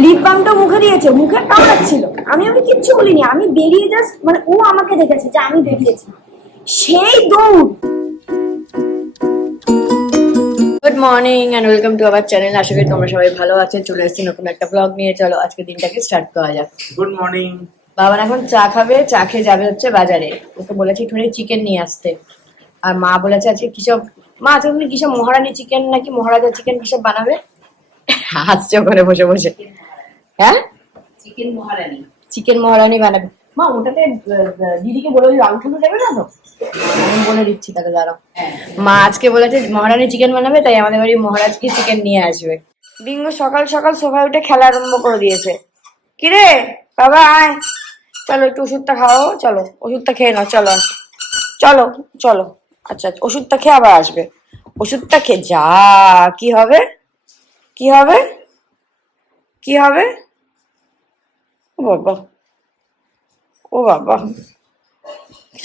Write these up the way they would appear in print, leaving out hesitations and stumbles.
Lip বামটা মুখে দিয়েছে, মুখে কামড়াচ্ছিল, আমি ওকে কিচ্ছু বলিনি, আমি বেরিয়ে জাস্ট মানে ও আমাকে দেখেছে যে আমি বেরিয়েছি, সেই দৌড়। Good morning and welcome to our channel. আশা করি তোমরা সবাই ভালো আছো। চলে এসেছি নতুন একটা ব্লগ নিয়ে। চলো আজকে দিনটাকে স্টার্ট করা যাক। Good morning. বাবা এখন চা খাবে, চা খেয়ে যাবে হচ্ছে বাজারে। ওকে বলেছি একটুখানি চিকেন নিয়ে আসতে। আর মা বলেছে আজকে কিসব, মা আজকে তুমি কিসব মহারানী চিকেন নাকি মহারাজা চিকেন কিসব বানাবে। হাসছে ওখানে বসে বসে। হ্যাঁ, চিকেন মহারানী। চিকেন মহারানী বানাবে। মা ওটাতে দিদিকে বলে রাউন্ড ঠান্ডা দেবে না তো? আমি বলে দিচ্ছি তাকে, দাঁড়াও। মা আজকে বলেছে মহারানী চিকেন বানাবে, তাই আমাদের বাড়ি মহারাজকে চিকেন নিয়ে আসবে। বিঙ্গু সকাল সকাল সোফায় উঠে খেলা আরম্ভ করে দিয়েছে। কিরে বাবা আয়, চলো একটু ওষুধটা খাও, চলো ওষুধটা খেয়ে নাও, চলো চলো চলো। আচ্ছা ওষুধটা খেয়ে আবার আসবে। ওষুধটা খেয়ে যা, কি হবে কি হবে কি হবে? ও বাবা, ও বাবা,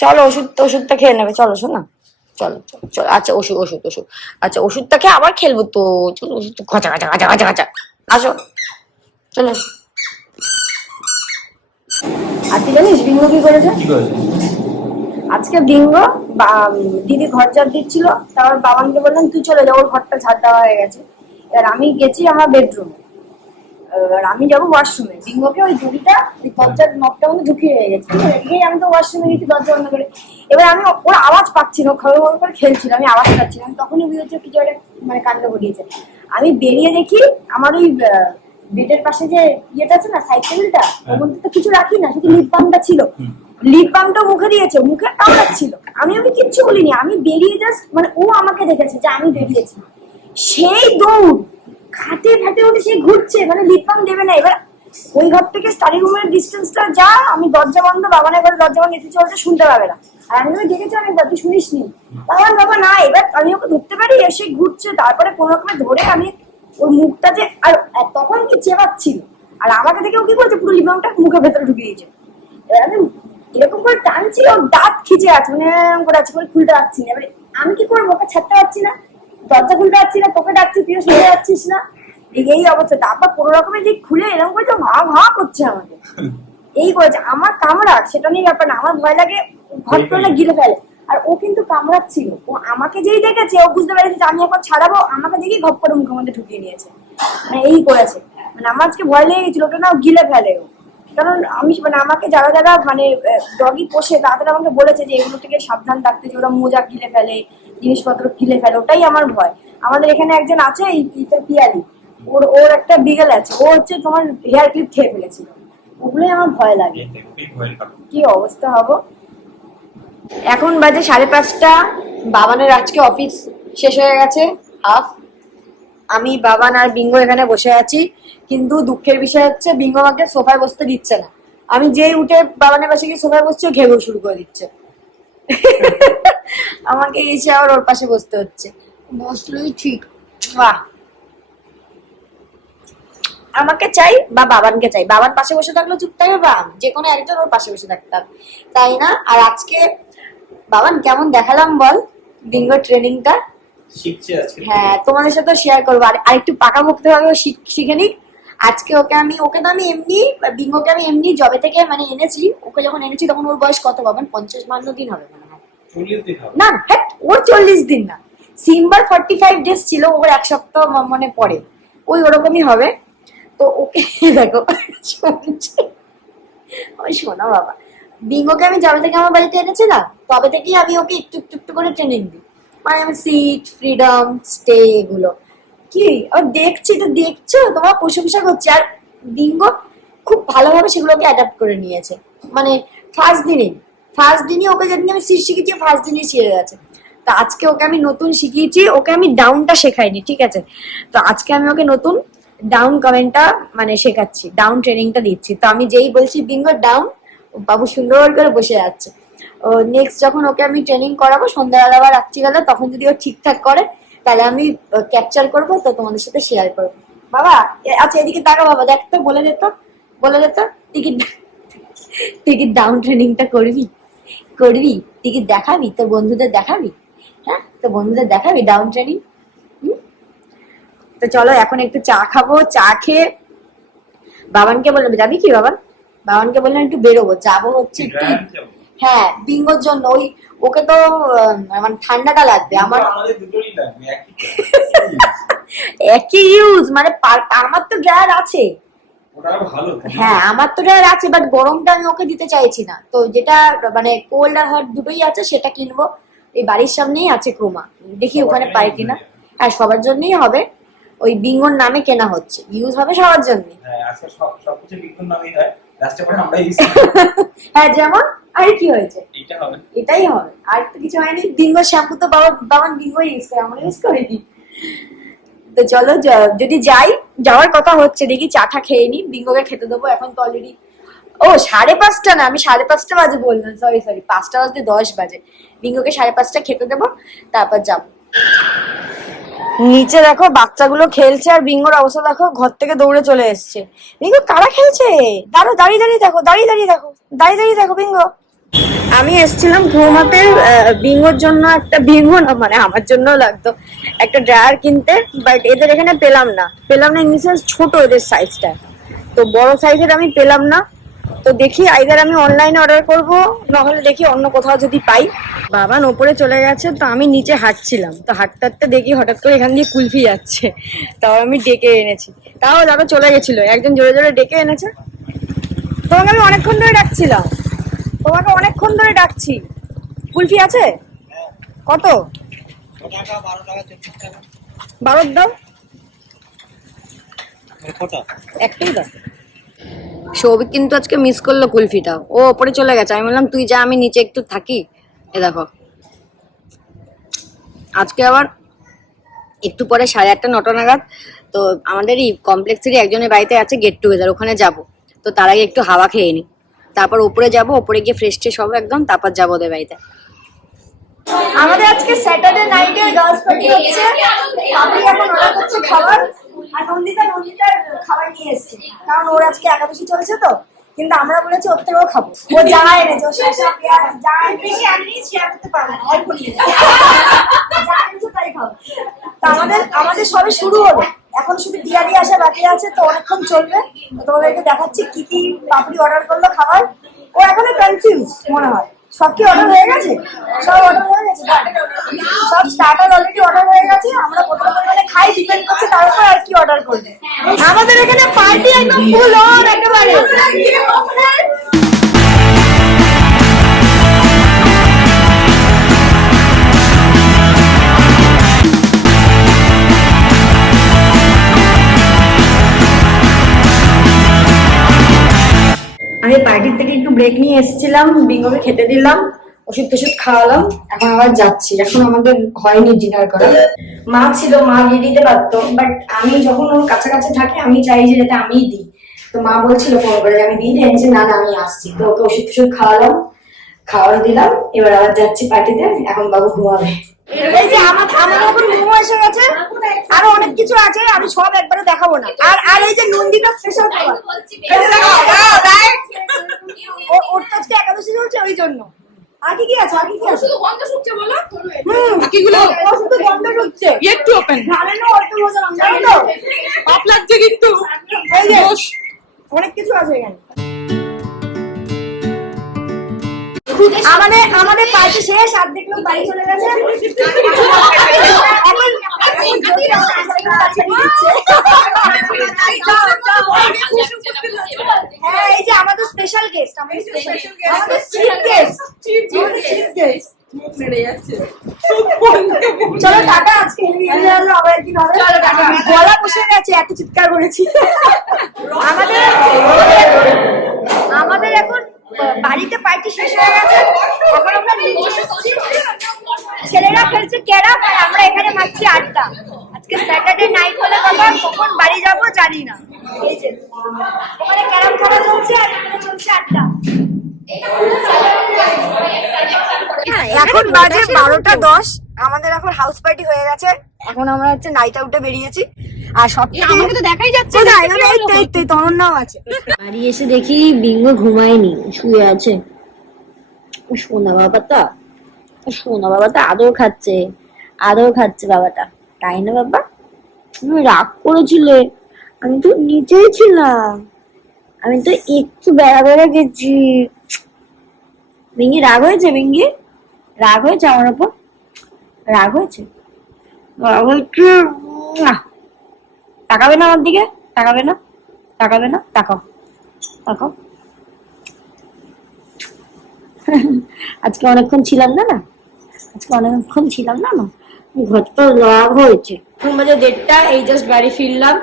চলো ওষুধটা খেয়ে নেবে, চলো শোনা, চলো চলো। আচ্ছা ওষুধ ওষুধ ওষুধ, আচ্ছা ওষুধটা খেয়ে আবার খেলবো তো। চলো ওষুধ, ঘাচা ঘাচা ঘাচা ঘাচা ঘাচা, আসো চলো। আর তুই জানিস বিঙ্গ কি করেছে? আজকে বিঙ্গ দিদি ঘর ঝাড় দিচ্ছিল, তারপর বাবানকে বললাম তুই চলে যা, ওর ঘরটা ঝাড় দেওয়া হয়ে গেছে। এবার আমি গেছি আমার বেডরুমে, এবার আমি যাবো ওয়াশরুমে, বিঙ্গকে ওই দড়িটা ওই দরজার নবটা মধ্যে ঢুকিয়ে হয়ে গেছে। এই আমি তো ওয়াশরুমে গেছি দরজা বন্ধ করে, এবার আমি ওর আওয়াজ পাচ্ছি না, খবর খবর করে খেলছিল, আমি আওয়াজ পাচ্ছি না, তখনই বুঝেছি কিছু একটা মানে কাণ্ড ঘটিয়েছে। আমি বেরিয়ে দেখি আমার ওই বেডের পাশে যে ইয়েটা আছে না, সাইড টেবিলটা, ওর মধ্যে তো কিছু রাখি না, শুধু লিপ বামটা ছিল, লিপ বামটা মুখে দিয়েছে, মুখে কামড়াচ্ছিল, আমি ওকে কিচ্ছু বলিনি, আমি বেরিয়ে জাস্ট মানে ও আমাকে দেখেছে যে আমি বেরিয়েছি, সেই দৌড়, খাটে খাটে উঠে সে ঘুরছে, মানে লিপ বাম দেবে না। এবার ওই ঘর থেকে স্টাডি রুমের ডিস্টেন্সটা যা, আমি দরজা বন্ধ, বাবানের ঘরে দরজা বন্ধ, এসে চলছে, শুনতে পাবে না। আর আমি তোকে দেখেছি অনেকবার, তুই শুনিস নি, বাবা না। এবার আমি ওকে ধরতে পারি, এসে ঘুরছে, তারপরে কোনো রকমে ধরে আমি ওর মুখটা যে, আর তখন কি চেবাচ্ছিল, আর আমাকে দেখে ও কি করছে, পুরো লিপ বামটা মুখের ভেতরে ঢুকে দিয়েছে। এবার আমি এরকম করে টানছি, ওর দাঁত খিচে আছে, মানে এরকম করে আছে, করে খুলতে পারছি না। এবারে আমি কি করবো, ওকে ছাড়তে পারছি না, দরজা খুলতে পারছি না, তোকে ডাকছি, তুইও শুনতে যাচ্ছিস না, এই অবস্থা। তারপর কোনো রকমের যে খুলে এরকম করছে, ভা করছে আমাকে, এই করেছে। আমার কামড়াক সেটা নিয়ে ব্যাপার না, আমার ভয় লাগে ঘর করে গিলে ফেলে, আর ও কিন্তু কামড়াচ্ছিল, ও আমাকে যেই দেখেছে, ও বুঝতে পেরেছে যে আমি এখন ছাড়াবো, আমাকে দেখি ঘপ করে মুখের মধ্যে ঢুকিয়ে নিয়েছে, মানে এই করেছে। মানে আমার আজকে ভয় লেগে গেছিল, ওটা না গিলে ফেলে ও, কারণ আমি মানে আমাকে যারা যারা মানে ডগি পোষে তাদের আমাকে বলেছে যে এগুলো থেকে সাবধান থাকতে, যে ওরা মোজা গিলে ফেলে, জিনিসপত্র গিলে ফেলে, ওটাই আমার ভয়। আমাদের এখানে একজন আছে পিয়ালি, ওর একটা বিড়াল আছে, ও হচ্ছে তোমার হেয়ার ক্লিপ খেয়ে ফেলেছিল, ওগুলোই আমার ভয় লাগে, কি অবস্থা হবো। এখন বাজে 5:30। বাবানের আজকে অফিস শেষ হয়ে গেছে হাফ। আমি বাবান আর বিঙ্গ এখানে বসে আছি, কিন্তু দুঃখের বিষয় হচ্ছে বিঙ্গ আমাকে সোফায় বসতে দিচ্ছে না। আমি যেই উঠে বাবানের পাশে গিয়ে সোফায় বসছি, ঘেউ শুরু করে দিচ্ছে। আমাকে এসে আবার ওর পাশে বসতে হচ্ছে। বসলেই ঠিক, বাহ। আমাকে চাই বা বাবানকে চাই, বাবান পাশে বসে থাকলে চুপ থাকবে, বা যে কোনো একজন ওর পাশে বসে থাকতাম, তাই না? আর আজকে বাবান কেমন দেখালাম বল বিঙ্গো ট্রেনিংটা? শিখছে আজকে। হ্যাঁ, তোমাদের সাথে শেয়ার করবো, আর একটু পাকা মুখতে হবে, শিখে নিক। আজকে ওকে তো আমি এমনি, বিঙ্গোকে আমি এমনি জবে থেকে মানে এনেছি, ওকে যখন এনেছি তখন ওর বয়স কত বাবান? 50-52 দিন হবে মনে হয়। 40 দিন হবে না, হ্যাঁ ওর 40 দিন না, সিম্বার 45 ডেজ ছিল, ওর এক সপ্তাহ মানে পরে, ওই ওরকমই হবে। তো ওকে দেখো শুনছে, ওই শোনা বাবা, বিঙ্গোকে আমি যবে থেকে আমার বাড়িতে এনেছি না, তবে থেকেই আমি ওকে একটু একটু একটু করে ট্রেনিং দিই, মানে আমি সিট, ফ্রিডম, স্টে, এগুলো কি আর দেখছি, তো দেখছো তোমার প্রশংসা করছে। আর বিঙ্গো খুব ভালোভাবে সেগুলোকে অ্যাডাপ্ট করে নিয়েছে, মানে ফার্স্ট দিনই ওকে যেদিন আমি সিট শিখেছি, ফার্স্ট দিনই শিখে গেছে। তো আজকে ওকে আমি নতুন শিখিয়েছি, ওকে আমি ডাউনটা শেখাইনি, ঠিক আছে? তো আজকে আমি ওকে নতুন ডাউন কমেন্টটা মানে শেখাচ্ছি, ডাউন ট্রেনিংটা দিচ্ছি। তো আমি যেই বলছি বিঙ্গো ডাউন, বাবু সুন্দর করে বসে যাচ্ছে। ও নেক্সট যখন ওকে আমি ট্রেনিং করাবো সন্ধ্যাবেলা বা রাত্রিবেলা, তখন যদি ও ঠিকঠাক করে তাহলে আমি ক্যাপচার করবো, তো তোমাদের সাথে শেয়ার করবো। বাবা আচ্ছা এদিকে তাকা বাবা, দেখ তো, বলে দে তো, তুই কি ডাউন ট্রেনিংটা করবি? তুই কি দেখাবি তোর বন্ধুদের, দেখাবি? হ্যাঁ, তোর বন্ধুদের দেখাবি ডাউন ট্রেনিং? তো চলো এখন একটু চা খাবো, চা খেয়ে বাবানকে বললাম যাবি কি বাবান, বাবানকে বললাম একটু বেরোবো, যাবো হচ্ছে একটু, হ্যাঁ বিঙ্গোর জন্য। ওকে তো মানে ঠান্ডাটা লাগবে, আমাদের দুটোই লাগবে একই ইউজ মানে আমার তো ড্রায়ার আছে, ওটা ভালো। হ্যাঁ আমার তো ড্রায়ার আছে, বাট গরমটা আমি ওকে দিতে চাইছি না, তো যেটা মানে কোল্ড আর হট দুটোই আছে সেটা কিনবো। এই বাড়ির সামনেই আছে ক্রোমা, দেখি ওখানে পাই কিনা। হ্যাঁ সবার জন্যই হবে, ওই বিঙ্গোর নামে কেনা হচ্ছে, ইউজ হবে সবার জন্য। হ্যাঁ আজকে সবকিছু বিজ্ঞান নামই হয়, লাস্টে পরে আমরা ইউজ হ্যাঁ যেমন আর কি হয়েছে, এটা হবে, এটাই হবে, আর তো কিছু হয়নি। বিঙ্গো শ্যাম্পু তো বাবান বিঙ্গো ইউজ করে, আমরা ইউজ করিনি। তো চলো যদি যাই, যাওয়ার কথা হচ্ছে, দেখি চাটা খেয়ে নি, বিঙ্গোকে খেতে দেবো। এখন তো অলরেডি 5:30 না, আমি 5:30 বাজে বললাম, সরি 5টা বাজতে 10 বাজে। বিঙ্গোকে 5:30 খেতে দেবো, তারপর যাবো। নিচে দেখো বাচ্চাগুলো খেলছে, আর বিঙ্গোর অবস্থা দেখো, ঘর থেকে দৌড়ে চলে এসছে। বিঙ্গো কারা খেলছে, দাঁড়ো, দাঁড়িয়ে দাঁড়িয়ে দেখো, দাঁড়িয়ে দাঁড়িয়ে দেখো, দাঁড়িয়ে দাঁড়িয়ে দেখো বিঙ্গো। আমি এসেছিলাম ক্রোমাতে বিঙ্গোর জন্য, একটা বিঙ্গো না মানে আমার জন্য লাগতো একটা ড্রায়ার কিনতে, বাট এদের এখানে পেলাম না ইন দ্য সেন্স ছোট এদের সাইজটা, তো বড় সাইজের আমি পেলাম না। তো দেখি আইদার আমি অনলাইনে অর্ডার করব, নাহলে দেখি অন্য কোথাও যদি পাই। বাবান ওপরে চলে গেছে, তো আমি নিচে হাঁটছিলাম, তো হাঁটতে হাঁটতে দেখি হঠাৎ করে এখান দিয়ে কুলফি যাচ্ছে, তাও আমি ডেকে এনেছি। তাও দাদা চলে গেছিল, একজন জোরে জোরে ডেকে এনেছে। তোমাকে আমি অনেকক্ষণ ধরে ডাকছিলাম, তোমাকে অনেকক্ষণ ধরে ডাকছি। কুলফি আছে কত? 12 দাও, একটাই দাও। সৌভিক কিন্তু আজকে মিস করলো কুলফিটা, ও ওপরে চলে গেছে। আমি বললাম তুই যা, আমি নিচে একটু থাকি। এ দেখো আজকে আবার একটু পরে 8:30 9টা নাগাদ, তো আমাদের এই কমপ্লেক্সেরই একজনের বাড়িতে আছে গেট টুগেদার, ওখানে যাব। তো তার আগে একটু হাওয়া খেয়ে নি, তারপর উপরে যাব, উপরে গিয়ে ফ্রেশ ট্রেশ হবো একদম, তারপর যাবো ওদের বাড়িতে। আমাদের আজকে স্যাটারডে নাইটে গার্লস পার্টি হচ্ছে, আমি এখন অর্ডার করছি খাবার, আর নন্দিতার খাবার নিয়ে এসেছে, কারণ ওর আজকে একাদশী চলছে তো। কিন্তু আমরা বলেছি ওর থেকেও খাবো, ও যা এনেছে, ও শসা পেঁয়াজ যা বেশি আননি শেয়ার করতে পারবো না, অল্প নিয়েছে, যা এনেছে তাই খাবো। তো আমাদের সবে শুরু হবে, এখন শুধু দিয়া দিয়ে আসা বাকি আছে, তো অনেকক্ষণ চলবে। তোমাদেরকে দেখাচ্ছি কি কি পাপড়ি অর্ডার করলো খাবার। ও এখনো কনফিউজ মনে হয়, সব কি অর্ডার হয়ে গেছে? সব অর্ডার হয়ে গেছে, সব স্টার্টার অলরেডি অর্ডার হয়ে গেছে। আমরা কতটা পরিমাণে খাই ডিপেন্ড করছে তার উপর আর কি অর্ডার করবে। আমাদের এখানে পার্টি একদম ফুল অন একেবারে। আমি পার্টির থেকে একটু ব্রেক নিয়ে এসেছিলাম, বিঙ্গোকে খেতে দিলাম, ওষুধ টষুধ খাওয়ালাম, এখন আবার যাচ্ছি। এখন আমাদের হয়নি ডিনার করা, মা ছিল, মা দিয়ে দিতে পারতো, বাট আমি যখন ওর কাছাকাছি থাকি আমি চাই যে যাতে আমিই দিই। তো মা বলছিল ফোন করে আমি দিয়ে দিই, যে না আমি আসছি। তো ওকে ওষুধ টষুধ খাওয়ালাম, খাওয়ার দিলাম, এবার আবার যাচ্ছি পার্টিতে। এখন বাবু ঘুমাবে। এই যে আমাদের এখন মোমো এসে গেছে, আরো অনেক কিছু আছে, আমি সব একবারে দেখাবো না। আর এই যে নন্দিতা স্পেশাল খাবার, ওর তো আজকে একাদশী চলছে ওই জন্য। আর কি কি আছে, আর কি কি আছে? শুধু গন্ধ শুকছে বলো, বাকিগুলো শুধু গন্ধ শুকছে, একটু ওপেন জানেন না, অল্প মজা না জানো তো, পাপ লাগছে কিন্তু। এই যে অনেক কিছু আছে এখানে। আমাদের পার্টি শেষ, আর দেখলাম বাড়ি চলে গেছে। হ্যাঁ এই যে আমাদের স্পেশাল গেস্ট, আমাদের চিফ গেস্ট। চলো টাটা, আজকে আবার একদিন হবে। গলা বসে গেছে, এত চিৎকার করেছি। আমাদের এখন বাড়িতে পার্টি শেষ হয়ে গেছে, এখন আমরা নিচে এসেছি। ছেলেরা খেলছে ক্যারাম, আর আমরা এখানে মারছি আড্ডা। আজকে স্যাটারডে নাইট বলে কথা, কখন বাড়ি যাবো জানি না। এই যে ওখানে ক্যারাম খেলা চলছে, আর এখানে চলছে আড্ডা। এখন বাজে 12:10, আমাদের এখন হাউস পার্টি হয়ে গেছে। এখন আমরা হচ্ছে নাইট আউটে বেরিয়েছি, আর সব আমাকে তো দেখাই যাচ্ছে না, এই তরুণরাও আছে। বাড়ি এসে দেখি বিঙ্গো ঘুমায়নি, শুয়ে আছে। সোনা বাবাটা আদর খাচ্ছে বাবাটা, তাই না বাবা? তুমি রাগ করেছিলে, আমি তো নিচেই ছিলাম। আমি তো একটু বেড়া বেড়া গেছি। বিঙ্গি রাগ হয়েছে? বিঙ্গি রাগ হয়েছে আমার উপর? রাগ হয়েছে? রাগ হয়েছে? না, তাকাবে না আমার দিকে, তাকাবে না, তাকাবে না, তাকাও, তাকাও। আজকে অনেকক্ষণ ছিলাম না, না আজকে অনেকক্ষণ ছিলাম না, না ঘরটা রাগ হয়েছে। এখন বাজে 1:30, এই জাস্ট বাড়ি ফিরলাম।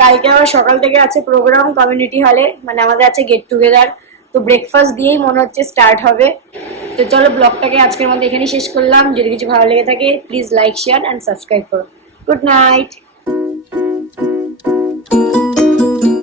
কালকে আবার সকাল থেকে আছে প্রোগ্রাম কমিউনিটি হলে, মানে আমাদের আছে গেট টুগেদার। তো ব্রেকফাস্ট দিয়েই মনে হচ্ছে স্টার্ট হবে। তো চলো ব্লগটাকে আজকের মধ্যে এখানেই শেষ করলাম। যদি কিছু ভালো লেগে থাকে please like, share and subscribe করো। Good night.